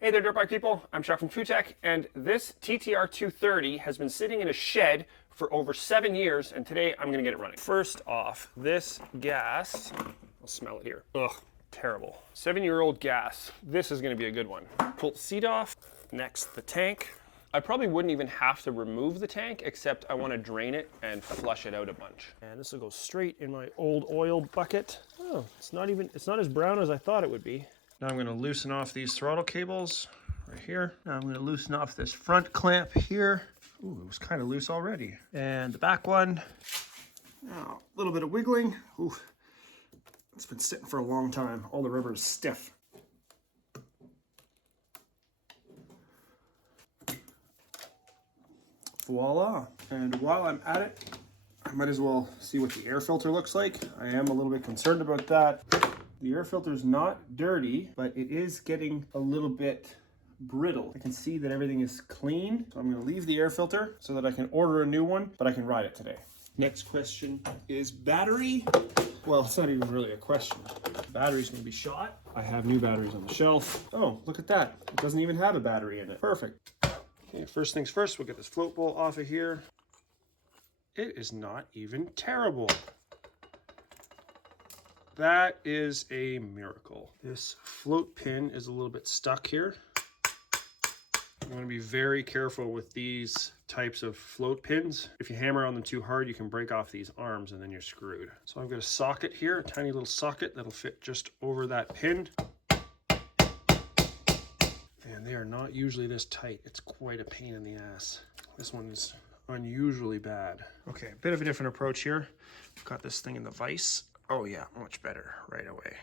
Hey there, dirt bike people. I'm Chuck from TrueTech, and this TTR 230 has been sitting in a shed for over 7 years, and today I'm going to get it running. First off, this gas, I'll smell it here. Ugh, terrible. 7-year-old gas. This is going to be a good one. Pull the seat off. Next, the tank. I probably wouldn't even have to remove the tank, except I want to drain it and flush it out a bunch. And this will go straight in my old oil bucket. Oh, it's not as brown as I thought it would be. Now I'm going to loosen off these throttle cables right here. Now I'm going to loosen off this front clamp here. Ooh, it was kind of loose already. And the back one. Now, a little bit of wiggling. Ooh, it's been sitting for a long time. All the rubber is stiff. Voila. And while I'm at it, I might as well see what the air filter looks like. I am a little bit concerned about that. The air filter is not dirty, but it is getting a little bit brittle. I can see that everything is clean, so I'm going to leave the air filter so that I can order a new one, but I can ride it today. Next question is battery. Well, it's not even really a question. Battery's going to be shot. I have new batteries on the shelf. Oh, look at that. It doesn't even have a battery in it. Perfect. Okay, first things first, we'll get this float bowl off of here. It is not even terrible. That is a miracle. This float pin is a little bit stuck here. You want to be very careful with these types of float pins. If you hammer on them too hard, you can break off these arms and then you're screwed. So I've got a socket here, a tiny little socket that'll fit just over that pin. And they are not usually this tight. It's quite a pain in the ass. This one is unusually bad. Okay, a bit of a different approach here. I've got this thing in the vise. Oh yeah, much better right away.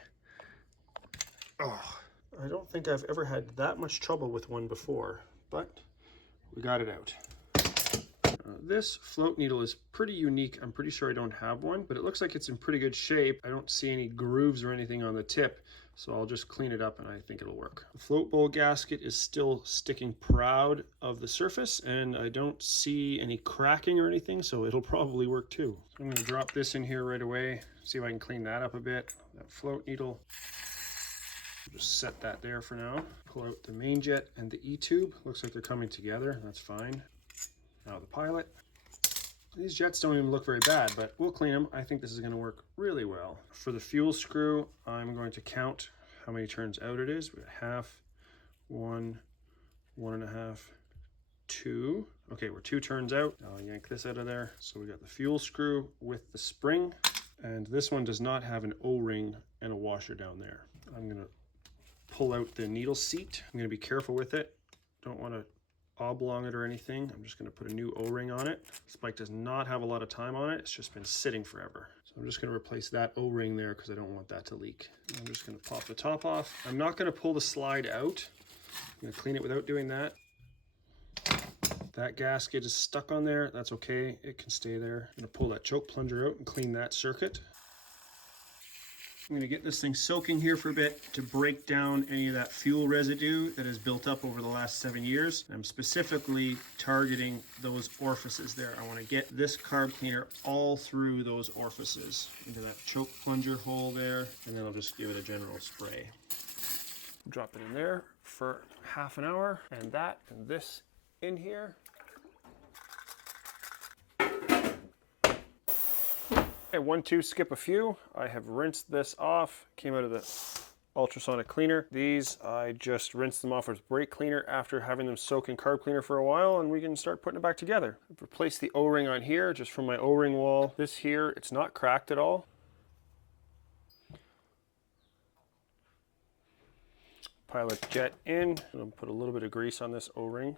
Oh, I don't think I've ever had that much trouble with one before, but we got it out. This float needle is pretty unique. I'm pretty sure I don't have one, but it looks like it's in pretty good shape. I don't see any grooves or anything on the tip, so I'll just clean it up and I think it'll work. The float bowl gasket is still sticking proud of the surface, and I don't see any cracking or anything, so it'll probably work too. So I'm going to drop this in here right away, see if I can clean that up a bit. That float needle. Just set that there for now. Pull out the main jet and the E-tube. Looks like they're coming together. That's fine. Now the pilot. These jets don't even look very bad, but we'll clean them. I think this is going to work really well. For the fuel screw, I'm going to count how many turns out it is. We got half, 1, 1.5, 2. Okay, we're 2 turns out. I'll yank this out of there. So we got the fuel screw with the spring, and this one does not have an O-ring and a washer down there. I'm going to pull out the needle seat. I'm going to be careful with it. Don't want to oblong it or anything. I'm just going to put a new O-ring on it. This bike does not have a lot of time on it. It's just been sitting forever. So I'm just going to replace that O-ring there because I don't want that to leak. I'm just going to pop the top off. I'm not going to pull the slide out. I'm going to clean it without doing that. That gasket is stuck on there. That's okay. It can stay there. I'm going to pull that choke plunger out and clean that circuit. I'm going to get this thing soaking here for a bit to break down any of that fuel residue that has built up over the last 7 years. I'm specifically targeting those orifices there. I want to get this carb cleaner all through those orifices into that choke plunger hole there, and then I'll just give it a general spray. Drop it in there for half an hour, and that and this in here. Okay, 1, 2, skip a few. I have rinsed this off, came out of the ultrasonic cleaner. These, I just rinsed them off with brake cleaner after having them soak in carb cleaner for a while, and we can start putting it back together. I've replaced the O-ring on here, just from my O-ring wall. This here, it's not cracked at all. Pilot jet in. I'll put a little bit of grease on this O-ring.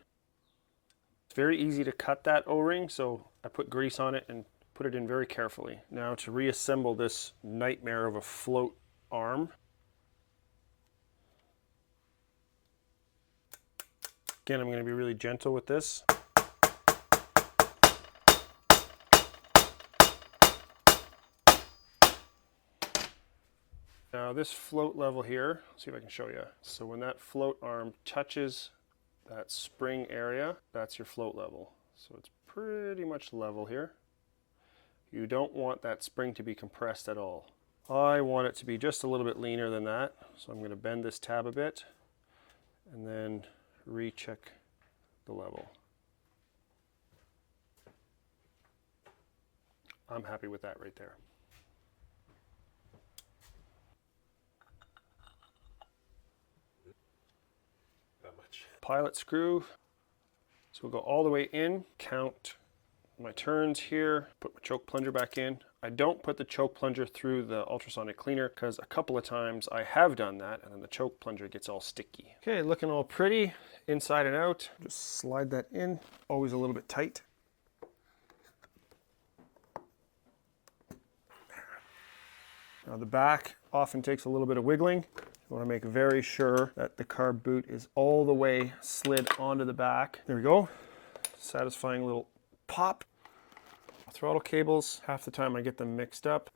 It's very easy to cut that O-ring, so I put grease on it and put it in very carefully. Now to reassemble this nightmare of a float arm. Again, I'm going to be really gentle with this. Now this float level here, let's see if I can show you. So when that float arm touches that spring area, that's your float level. So it's pretty much level here. You don't want that spring to be compressed at all. I want it to be just a little bit leaner than that. So I'm going to bend this tab a bit and then recheck the level. I'm happy with that right there. That much. Pilot screw. So we'll go all the way in, count my turns here, put my choke plunger back in. I don't put the choke plunger through the ultrasonic cleaner because a couple of times I have done that and then the choke plunger gets all sticky. Okay, looking all pretty inside and out. Just slide that in, always a little bit tight. Now the back often takes a little bit of wiggling. You want to make very sure that the carb boot is all the way slid onto the back. There we go. Satisfying little pop. Throttle cables, half the time I get them mixed up.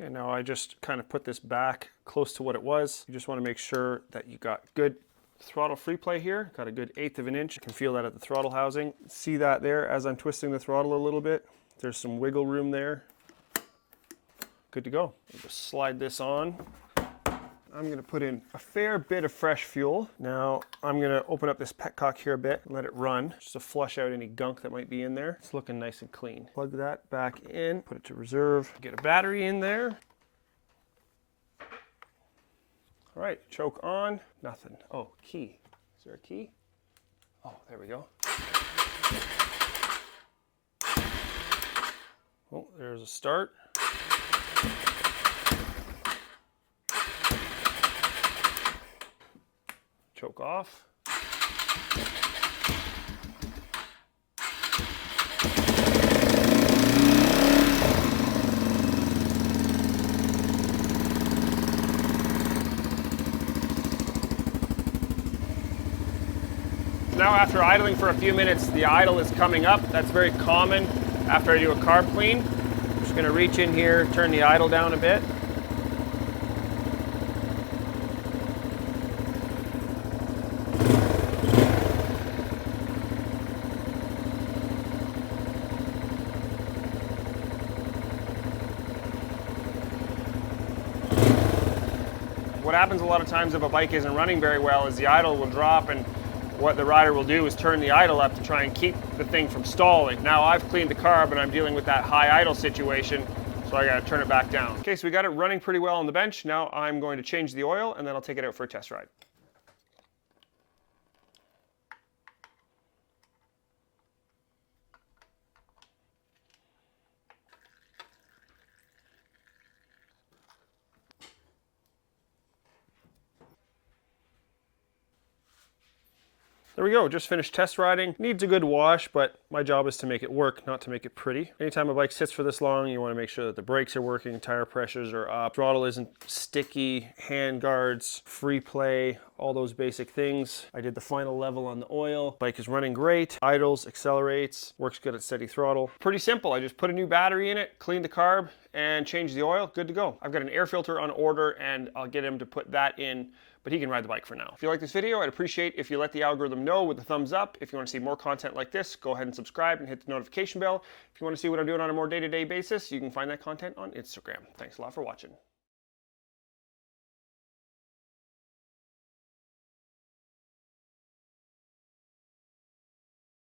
Okay, now I just kind of put this back close to what it was. You just want to make sure that you got good throttle free play here. Got a good 1/8 of an inch. You can feel that at the throttle housing. See that there as I'm twisting the throttle a little bit? There's some wiggle room there. Good to go. I'll just slide this on. I'm going to put in a fair bit of fresh fuel. Now I'm going to open up this petcock here a bit and let it run just to flush out any gunk that might be in there. It's looking nice and clean. Plug that back in, put it to reserve, get a battery in there. All right, choke on, nothing. Oh, key. Is there a key? Oh, there we go. Oh, there's a start. Choke off. Now after idling for a few minutes, the idle is coming up. That's very common after I do a carb clean. I'm just going to reach in here, turn the idle down a bit. What happens a lot of times if a bike isn't running very well is the idle will drop, and what the rider will do is turn the idle up to try and keep the thing from stalling. Now I've cleaned the carb and I'm dealing with that high idle situation, so I gotta turn it back down. Okay, so we got it running pretty well on the bench. Now I'm going to change the oil and then I'll take it out for a test ride. There we go, just finished test riding. Needs a good wash, but my job is to make it work, not to make it pretty. Anytime a bike sits for this long, you want to make sure that the brakes are working, tire pressures are up, throttle isn't sticky, hand guards, free play, all those basic things. I did the final level on the oil. Bike is running great, idles, accelerates, works good at steady throttle. Pretty simple, I just put a new battery in it, cleaned the carb, and changed the oil, good to go. I've got an air filter on order and I'll get him to put that in, but he can ride the bike for now. If you like this video, I'd appreciate if you let the algorithm know with a thumbs up. If you want to see more content like this, go ahead and subscribe and hit the notification bell. If you want to see what I'm doing on a more day-to-day basis, you can find that content on Instagram. Thanks a lot for watching.